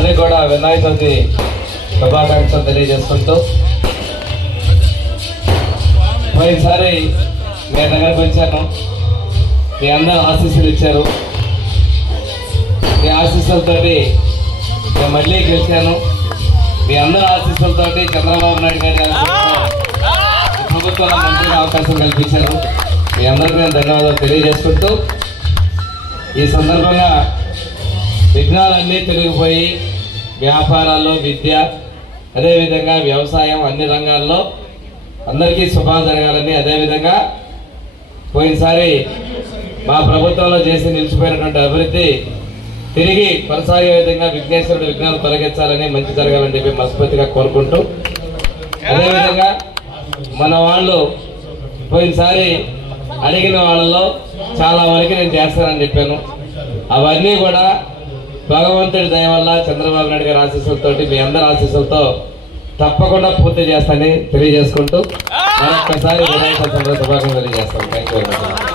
అందరికీ కూడా వినాయక చవితి శుభాకాంక్షలు తెలియజేసుకుంటూ పోయినసారి నేను దగ్గరకు వచ్చాను. మీ అందరూ ఆశీస్సులు ఇచ్చారు. మీ ఆశీస్సులతో నేను మళ్ళీ గెలిచాను. మీ అందరి ఆశీస్సులతో చంద్రబాబు నాయుడు గారి ఆశీస్సులతో ఈ ప్రభుత్వంలో మంచిగా అవకాశం కల్పించారు. మీ అందరికీ నేను ధన్యవాదాలు తెలియజేసుకుంటూ ఈ సందర్భంగా విఘ్నాలన్నీ తొలగిపోయి వ్యాపారాల్లో విద్య అదేవిధంగా వ్యవసాయం అన్ని రంగాల్లో అందరికీ శుభాలు జరగాలని అదేవిధంగా పోయినసారి మా ప్రభుత్వంలో చేసి నిలిచిపోయినటువంటి అభివృద్ధి తిరిగి కొనసాగే విధంగా విఘ్నేశ్వరుడు విఘ్నాలు తొలగించాలని మంచి జరగాలని చెప్పి మనస్ఫూర్తిగా కోరుకుంటూ అదేవిధంగా మన వాళ్ళు పోయినసారి అడిగిన వాళ్ళలో చాలా వరకు నేను చేస్తానని చెప్పాను. అవన్నీ కూడా భగవంతుడి దయ వల్ల చంద్రబాబు నాయుడు గారి ఆశీస్సులతో మీ అందరి ఆశీస్సులతో తప్పకుండా పూర్తి చేస్తానని తెలియజేసుకుంటూ మరొక్కసారి వినాయక చంద్ర శుభాకాంక్షలు తెలియజేస్తాను థ్యాంక్ యూ